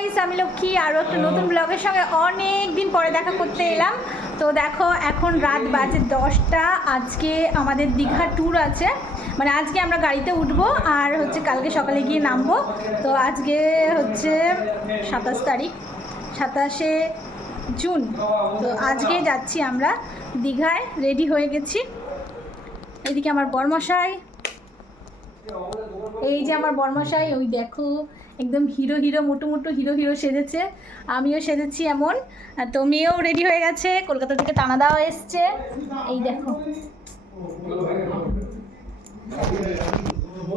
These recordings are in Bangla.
গাইস আমি লক্ষ্মী আরও একটা নতুন ব্লগের সঙ্গে অনেক দিন পরে দেখা করতে এলাম। তো দেখো এখন রাত বাজে দশটা। আজকে আমাদের দীঘা ট্যুর আছে। মানে আজকে আমরা গাড়িতে উঠবো আর হচ্ছে কালকে সকালে গিয়ে নামবো। তো আজকে হচ্ছে সাতাশ তারিখ সাতাশে জুন। তো আজকে যাচ্ছি আমরা দীঘায় রেডি হয়ে গেছি। এদিকে আমার বরমশাই। এই যে আমার বর্মশাই ওই দেখো একদম হিরো হিরো মোটো মোটো হিরো হিরো সেজেছে। আমিও সেজেছি এমন। আর তো মেয়েও রেডি হয়ে গেছে কলকাতা থেকে টানা দেওয়া এসছে। এই দেখো।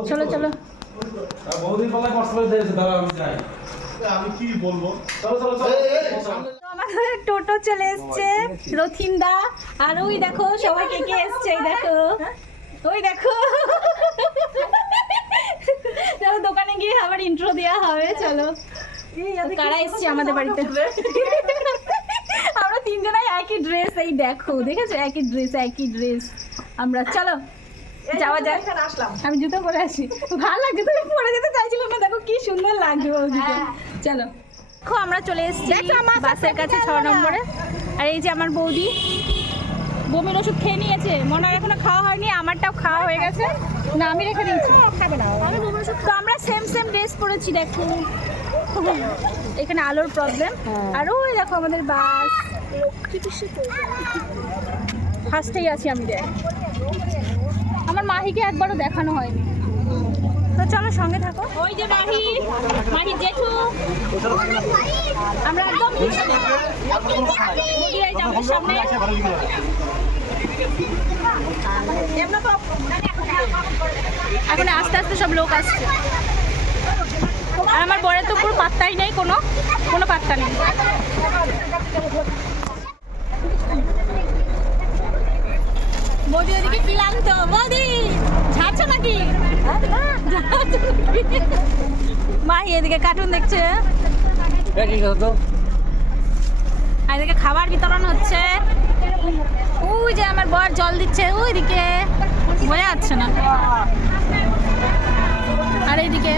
চলো চলো। বহুদিন পাল্লায় কষ্ট করে দিয়েছে দাঁড়া আমি কি বলব? চলো চলো চলো। আমাদের টোটো চলে এসছে রথিন্দা। আর ওই দেখো সবাই কে কে এসছে এই দেখো। ওই দেখো। চলো দোকানে গিয়ে আবার ইন্ট্রো দেওয়া হবে চলো। কারা এসছে আমাদের বাড়িতে? আমরা তিনজনাই একই ড্রেস এই দেখো দেখেছ? একই ড্রেস একই ড্রেস আমরা চলো যাওয়া যাক। আমি জুতো পরে আসি ভালো লাগছে তুমি পরে যেতে চাইছিলাম না দেখো কি সুন্দর লাগছে ওদিকে চলো। দেখো আমরা চলে এসেছি বাসের কাছে ছ নম্বরে। আর এই যে আমার বৌদি বমির ওষুধ খেয়ে নিয়েছে। মনে হয় এখনও খাওয়া হয়নি আমারটাও খাওয়া হয়ে গেছে। না আমি রেখে দিয়েছি। খাবে না তো আমরা সেম সেম ড্রেস পরেছি দেখো। এখানে আলোর প্রবলেম আর ওই দেখো আমাদের বাস। ফার্স্টেই আছি আমি দেখ। আমার মাহিকে একবারও দেখানো হয়নি। তো চলো সঙ্গে থাকো। ওই যে মাহি। মাহি জেঠু। আমরা একদম এখন আস্তে আস্তে সব লোক আসছে। আর আমার বরের তো পুরো পাত্তাই নেই কোনো কোনো পাত্তা নেই। ওদিকে ক্লান্ত বৌদি ঝাড়ছ নাকি নাকি? মাহি এদিকে কার্টুন দেখছে। এদিকে খাবার বিতরণ হচ্ছে। ওই যে আমার বর জল দিচ্ছে, ওইদিকে। বোঝা যাচ্ছে না। আর এইদিকে?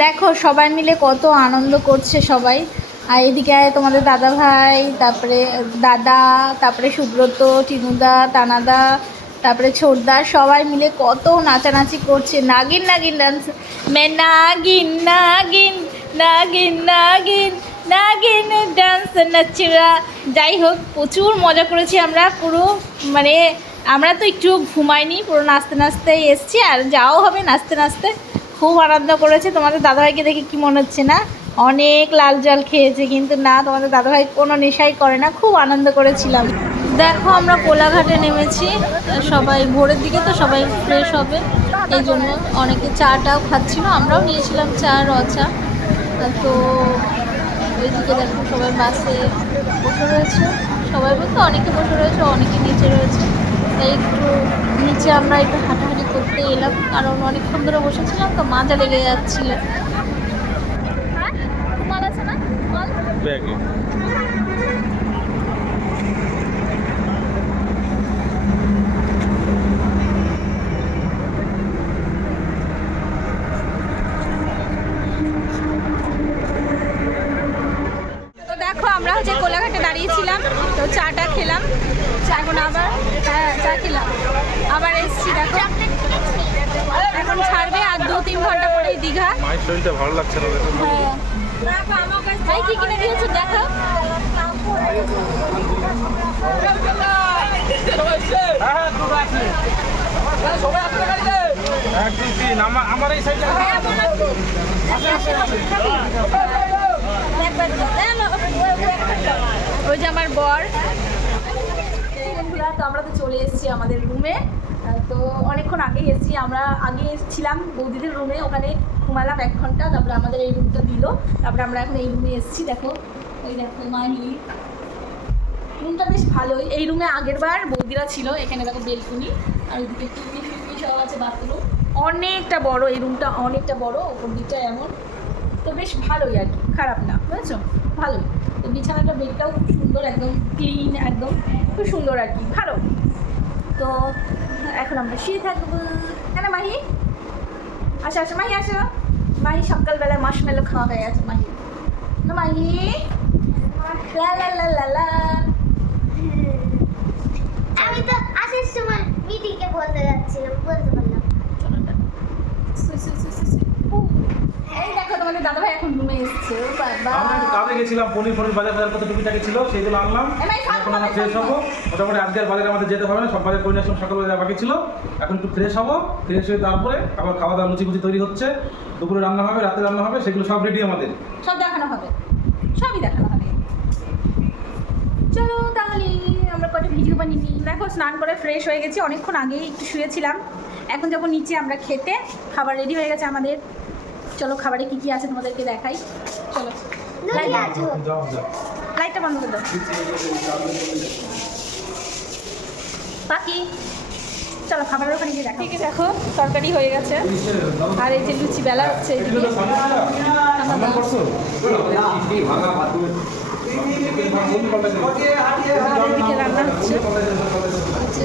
দেখো, সবাই মিলে কত আনন্দ করছে সবাই। আর এদিকে তোমাদের দাদা ভাই, তারপরে দাদা, তারপরে সুব্রত, টিনুদা টানাদা তারপরে ছোটদা, সবাই মিলে কত নাচানাচি করছে। নাগিন নাগিন ডান্স মে নাগিন নাগিন নাগিন নাগিন নাগিন ডান্স নাচরা। যাই হোক, প্রচুর মজা করেছি আমরা, পুরো মানে আমরা তো একটু ঘুমাইনি, পুরো নাচতে নাচতে এসছি, আর যাও হবে নাচতে নাচতে। খুব আনন্দ করেছে। তোমাদের দাদাভাইকে দেখে কি মনে হচ্ছে না? অনেক লাল জল খেয়েছে, কিন্তু না, তোমাদের দাদাভাই কোনো নেশাই করে না, খুব আনন্দ করেছিলাম। দেখো, আমরা কোলাঘাটে নেমেছি, সবাই ভোরের দিকে তো সবাই ফ্রেশ হবে, এই জন্য অনেকে চাটাও খাচ্ছিল, আমরাও নিয়েছিলাম চা, র রচা তো ওইদিকে দেখো সবাই বাসে বসে রয়েছে, সবাই বলতে অনেকে বসে রয়েছে, অনেকে নিচে রয়েছে। তাই একটু নিচে আমরা একটু হাঁটাহাঁটি করতে এলাম, কারণ অনেকক্ষণ ধরে বসেছিলাম তো মাজা লেগে যাচ্ছিল। মাল ব্যাগে তো দেখো আমরা হচ্ছে কোলাঘাটে দাঁড়িয়েছিলাম তো চাটা খেলাম। এখন আবার হ্যাঁ চা খেলাম। আবার এসছি দেখো। এখন ছাড়বে আর দু তিন ঘণ্টা পরেই দীঘা। মায়ের শরীরটা ভালো লাগছে না হ্যাঁ। ভাই কি কিনে দিয়েছ? দেখো। হ্যাঁ, আমার- আমার এই সাইডে ওই যে আমার বর। বন্ধুরা, তো আমরা তো চলে এসেছি আমাদের রুমে। তো অনেকক্ষণ আগেই এসেছি, আমরা আগে ছিলাম বৌদিদের রুমে, ওখানে ঘুমালাম এক ঘণ্টা, তারপরে আমাদের এই রুমটা দিল। তারপরে আমরা এখন এই রুমে এসেছি, দেখো। ওই দেখো, মাহি। রুমটা বেশ ভালোই। এই রুমে আগের বার বৌদিরা ছিল, এখানে দেখো বেলকুনি, আর ওইদিকে টিভি, ফিভি সব আছে, বাথরুম। অনেকটা বড়, এই রুমটা অনেকটা বড়, ওপর দিকটা এমন। তো বেশ ভালোই আর কি, খারাপ না, বুঝেছ? ভালো তো বিছানাটা বেডটাও খুব সুন্দর, একদম ক্লিন একদম খুব সুন্দর আর কি, ভালো। তো এখন আমরা শুয়ে থাকব। কেন মাহি? আচ্ছা আচ্ছা মাহি, আসো। মাহি, সকালবেলা মাস মাসমেলো খাওয়া হয়ে আছে মাহি না মাহি লা লা লা লা লা আমি তো আসার সময় মিটিকে বলতে যাচ্ছিলাম বলতে পারলাম চলো না। শুই, শুই, শুই, শুই, শুই। উহ, এই দেখো তোমাদের দাদা ভাই এখন রুমে একটু কাজে গেছিলাম পনির ফনির বাজার বাজার করতে টুকিটাকি ছিল সেইগুলো আনলাম। এখন আমরা ফ্রেশ হব। মোটামুটি আজকে আর বাজারে আমাদের যেতে হবে না সব বাজার করে নিয়ে সকালবেলা বাকি ছিল। এখন একটু ফ্রেশ হব ফ্রেশ হয়ে তারপরে আবার খাওয়া দাওয়া লুচি ফুচি তৈরি হচ্ছে। দুপুরে রান্না হবে রাতে রান্না হবে সেগুলো সব রেডি আমাদের। সব দেখানো হবে। সবই দেখানো হবে। চলো তাহলে আমরা কটা ভিডিও বানিয়ে নিই। দেখো স্নান করে ফ্রেশ হয়ে গেছি অনেকক্ষণ আগেই একটু শুয়েছিলাম। এখন যখন নিচে আমরা খেতে। খাবার রেডি হয়ে গেছে আমাদের। চলো খাবারে কি কি আছে তোমাদেরকে দেখাই? চলো। লাইটটা বন্ধ করে দাও। বাকি? চলো খাবারের ওখানে গিয়ে দেখো দেখো তরকারি হয়ে গেছে। আর এই যে লুচি বেলা হচ্ছে রান্না হচ্ছে। হচ্ছে।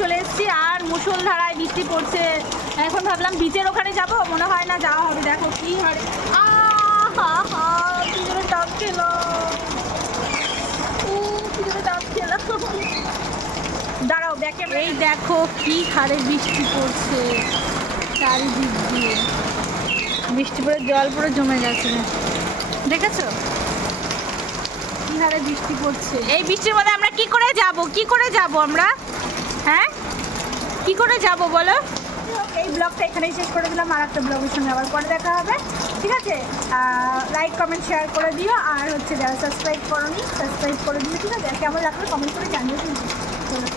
চলে এসেছি আর মুসলধারায় বৃষ্টি পড়ছে। এখন ভাবলাম বিচের ওখানে যাব মনে হয় না যাওয়া হবে। দেখো কি আহা হা কি জন্য ডাব জন্য ডাব খেলাম দাঁড়াও দেখে এই দেখো কি হারে বৃষ্টি পড়ছে চারিদিক দিয়ে। বৃষ্টি পড়ে জল পুরো জমে গেছে। দেখেছ? কি হারে বৃষ্টি পড়ছে। এই বৃষ্টির মধ্যে আমরা কি করে যাব? কি করে যাব আমরা? হ্যাঁ? কি করে যাব বলো? এই ব্লগটা এখানেই শেষ করে দিলাম, আর একটা ব্লগের সঙ্গে আবার পরে দেখা হবে। ঠিক আছে? লাইক কমেন্ট শেয়ার করে দিও, আর হচ্ছে যারা সাবস্ক্রাইব করো সাবস্ক্রাইব করে দিও, ঠিক আছে? কেমন লাগল কমেন্ট করে জানিও কিন্তু। চলো